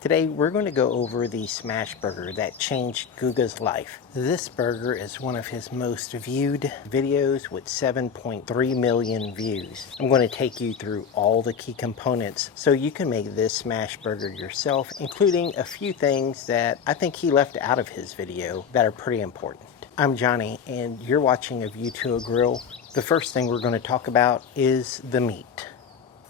Today we're going to go over the smash burger that changed Gugas' life. This burger is one of his most viewed videos with 7.3 million views. I'm going to take you through all the key components so you can make this smash burger yourself, including a few things that I think he left out of his video that are pretty important. I'm Johnny and you're watching A View to a Grill. The first thing we're going to talk about is the meat.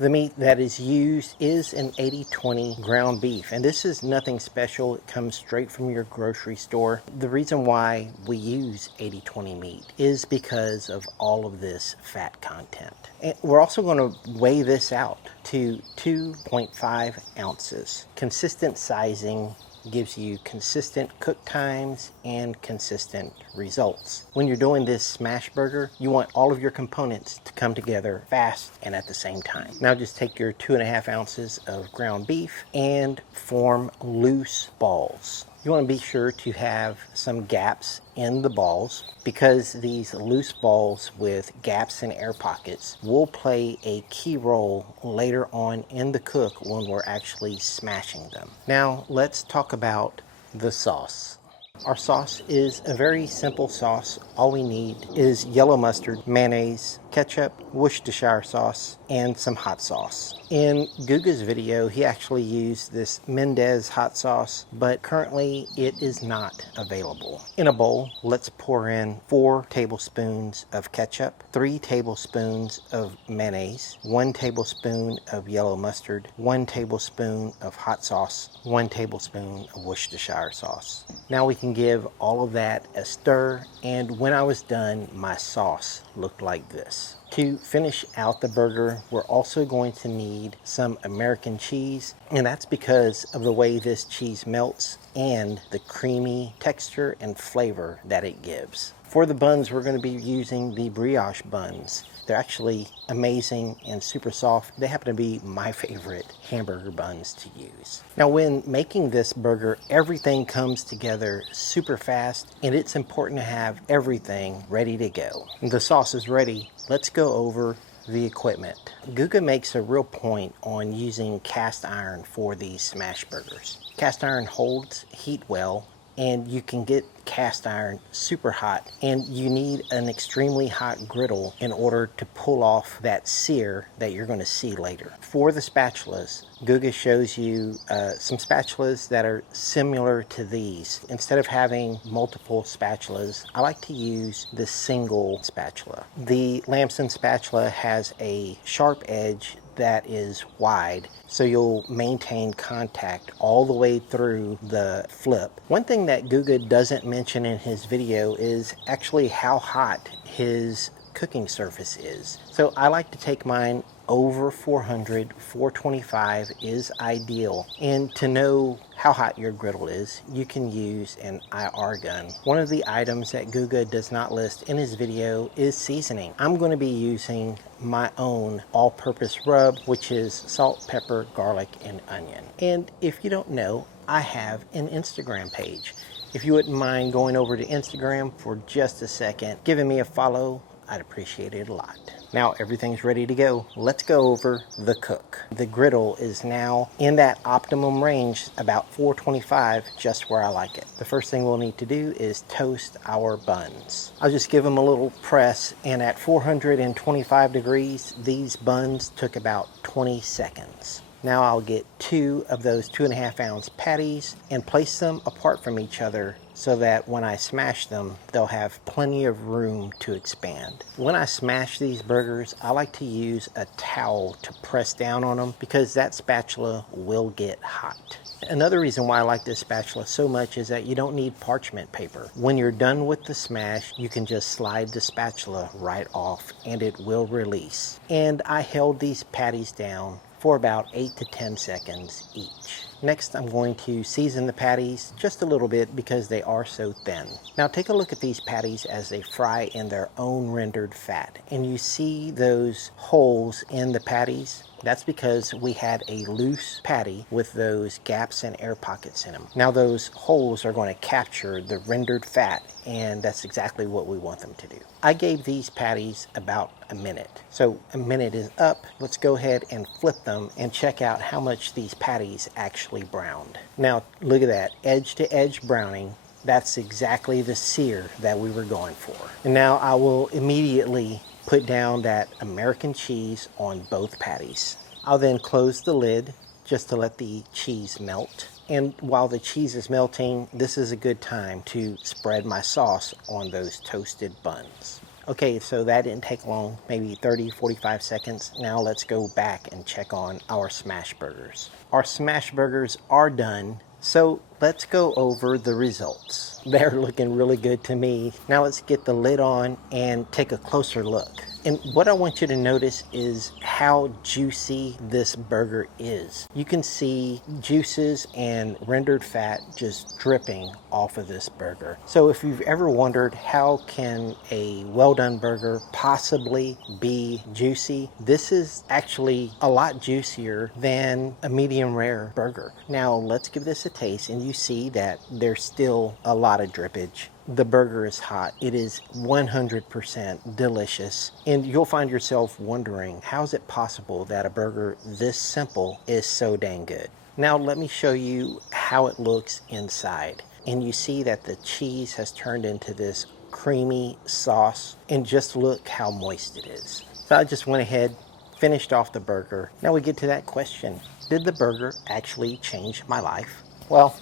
The meat that is used is an 80-20 ground beef, and this is nothing special. It comes straight from your grocery store. The reason why we use 80-20 meat is because of all of this fat content. And we're also going to weigh this out to 2.5 ounces. Consistent sizing gives you consistent cook times and consistent results. When you're doing this smash burger, you want all of your components to come together fast and at the same time. Now just take your 2.5 ounces of ground beef and form loose balls. You want to be sure to have some gaps in the balls because these loose balls with gaps and air pockets will play a key role later on in the cook when we're actually smashing them. Now let's talk about the sauce. Our sauce is a very simple sauce. All we need is yellow mustard, mayonnaise, ketchup, Worcestershire sauce, and some hot sauce. In Gugas' video, he actually used this Mendez hot sauce, but currently it is not available. In a bowl, let's pour in 4 tablespoons of ketchup, 3 tablespoons of mayonnaise, 1 tablespoon of yellow mustard, 1 tablespoon of hot sauce, 1 tablespoon of Worcestershire sauce. Now we can give all of that a stir, and when I was done, my sauce looked like this. To finish out the burger, we're also going to need some American cheese, and that's because of the way this cheese melts and the creamy texture and flavor that it gives. For the buns, we're going to be using the brioche buns. They're actually amazing and super soft. They happen to be my favorite hamburger buns to use. Now when making this burger, everything comes together super fast, and it's important to have everything ready to go. The sauce is ready. Let's go over the equipment. Guga makes a real point on using cast iron for these smash burgers. Cast iron holds heat well, and you can get cast iron super hot, and you need an extremely hot griddle in order to pull off that sear that you're going to see later. For the spatulas, Guga shows you some spatulas that are similar to these. Instead of having multiple spatulas, I like to use this single spatula. The Lamson spatula has a sharp edge that is wide, so you'll maintain contact all the way through the flip. One thing that Guga doesn't mention in his video is actually how hot his cooking surface is. So I like to take mine over 400, 425 is ideal. And to know how hot your griddle is, you can use an IR gun. One of the items that Guga does not list in his video is seasoning. I'm going to be using my own all-purpose rub, which is salt, pepper, garlic, and onion. And if you don't know, I have an Instagram page. If you wouldn't mind going over to Instagram for just a second, giving me a follow, I'd appreciate it a lot. Now everything's ready to go. Let's go over the cook. The griddle is now in that optimum range, about 425, just where I like it. The first thing we'll need to do is toast our buns. I'll just give them a little press, and at 425 degrees, these buns took about 20 seconds. Now I'll get 2 of those 2.5 ounce patties and place them apart from each other so that when I smash them, they'll have plenty of room to expand. When I smash these burgers, I like to use a towel to press down on them because that spatula will get hot. Another reason why I like this spatula so much is that you don't need parchment paper. When you're done with the smash, you can just slide the spatula right off and it will release. And I held these patties down for about 8 to 10 seconds each. Next, I'm going to season the patties just a little bit because they are so thin. Now take a look at these patties as they fry in their own rendered fat. And you see those holes in the patties? That's because we had a loose patty with those gaps and air pockets in them. Now those holes are going to capture the rendered fat, and that's exactly what we want them to do. I gave these patties about a minute. So a minute is up. Let's go ahead and flip them and check out how much these patties actually browned. Now look at that, edge to edge browning. That's exactly the sear that we were going for. And now I will immediately put down that American cheese on both patties. I'll then close the lid just to let the cheese melt. And while the cheese is melting, this is a good time to spread my sauce on those toasted buns. Okay, so that didn't take long, maybe 30, 45 seconds. Now let's go back and check on our smash burgers. Our smash burgers are done. So let's go over the results. They're looking really good to me. Now let's get the lid on and take a closer look. And what I want you to notice is how juicy this burger is. You can see juices and rendered fat just dripping off of this burger. So if you've ever wondered how can a well done burger possibly be juicy, this is actually a lot juicier than a medium rare burger. Now let's give this a taste, and you see that there's still a lot of drippage. The burger is hot. It is 100% delicious. And you'll find yourself wondering, how is it possible that a burger this simple is so dang good? Now let me show you how it looks inside. And you see that the cheese has turned into this creamy sauce. And just look how moist it is. So I just went ahead, finished off the burger. Now we get to that question. Did the burger actually change my life? Well,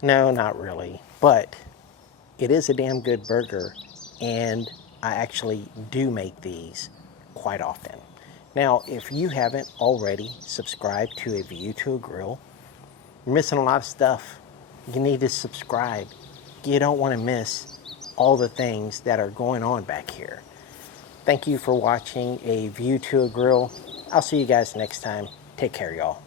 no, not really. But it is a damn good burger, and I actually do make these quite often. Now, if you haven't already subscribed to A View to a Grill, you're missing a lot of stuff. You need to subscribe. You don't want to miss all the things that are going on back here. Thank you for watching A View to a Grill. I'll see you guys next time. Take care, y'all.